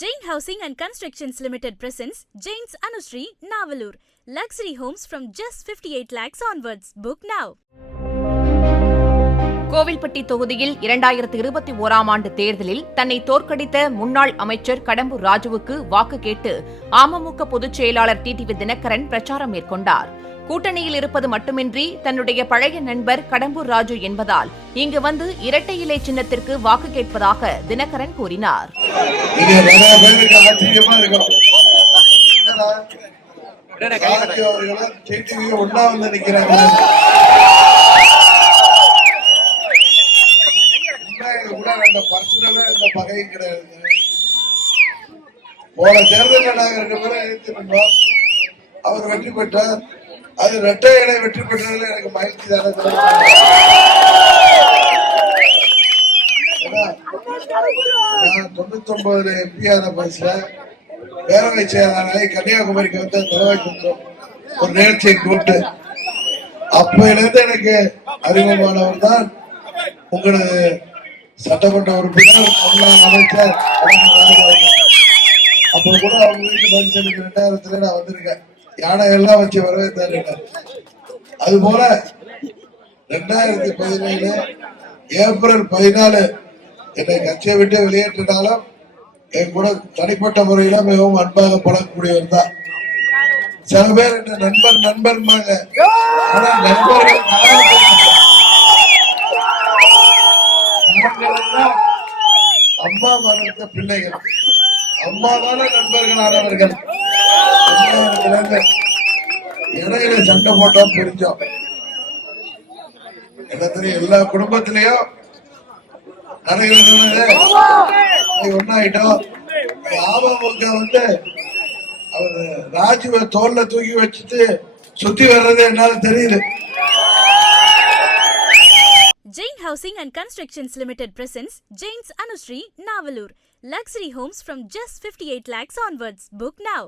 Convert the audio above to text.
Jain Housing and Constructions Limited presents Jain's Anushree, Navalur. Luxury homes from just 58 lakhs onwards. Book now. Kovilpatti தொகுதியில் 2021ஆம் ஆண்டு தேர்தலில் தன்னை தோற்கடித்த முன்னாள் அமைச்சர் கடம்பூர் ராஜுவுக்கு வாக்கு கேட்டு அமமுக பொதுச் செயலாளர் டிடிவி தினகரன் பிரச்சாரம் மேற்கொண்டார். கூட்டணியில் இருப்பது மட்டுமின்றி தன்னுடைய பழைய நண்பர் கடம்பூர் ராஜு என்பதால் இங்கு வந்து இரட்டை இலை சின்னத்திற்கு வாக்கு கேட்பதாக தினகரன் கூறினார். போன தேர்தலில் நாங்கள் 2 பேரும் எதிர்த்திருந்தோம். அவர் வெற்றி பெற்றார். அது இரட்டை இலை வெற்றி பெற்றதில் எனக்கு மகிழ்ச்சி தானே. நான் 99 எம்பியான பஸ்ல பேரவை செயலாளரை கன்னியாகுமரிக்கு வந்து தலைமை கொடுத்தோம். ஒரு நிகழ்ச்சியை கூப்பிட்டு அப்பையிலிருந்து எனக்கு அறிமுகமானவர் தான் உங்களது சட்டமன்ற உறுப்பினர் முன்னாள் அமைச்சர். அப்ப கூட அவங்க வீட்டு பரிசனுக்கு 2000 நான் வந்திருக்கேன். யானை எல்லாம் வச்சு வரவேற்றாரு. அது போல 2017 ஏப்ரல் 14 என்னை கட்சியை விட்டு வெளியேற்றினாலும் என் கூட தனிப்பட்ட முறையில மிகவும் அன்பாக பழகக்கூடியவர் தான். சில பேர் என்ன நண்பர் நண்பர்மாங்க. ஆனா நண்பர்கள் அம்மா மறந்த பிள்ளைகள், அம்மாதான நண்பர்களானவர்கள். இடையில சண்டை போட்டோம், பிரிஞ்சோம். என்ன தெரியும், எல்லா குடும்பத்திலையும் ஒன்னாயிட்டோம். அமமுக வந்து அவர் ராஜுவை தோல்ல தூக்கி வச்சுட்டு சுத்தி வர்றது என்னால தெரியுது. Jain Housing and Constructions Limited presents Jain's Anushree, Navalur. Luxury homes from just 58 lakhs onwards. Book now.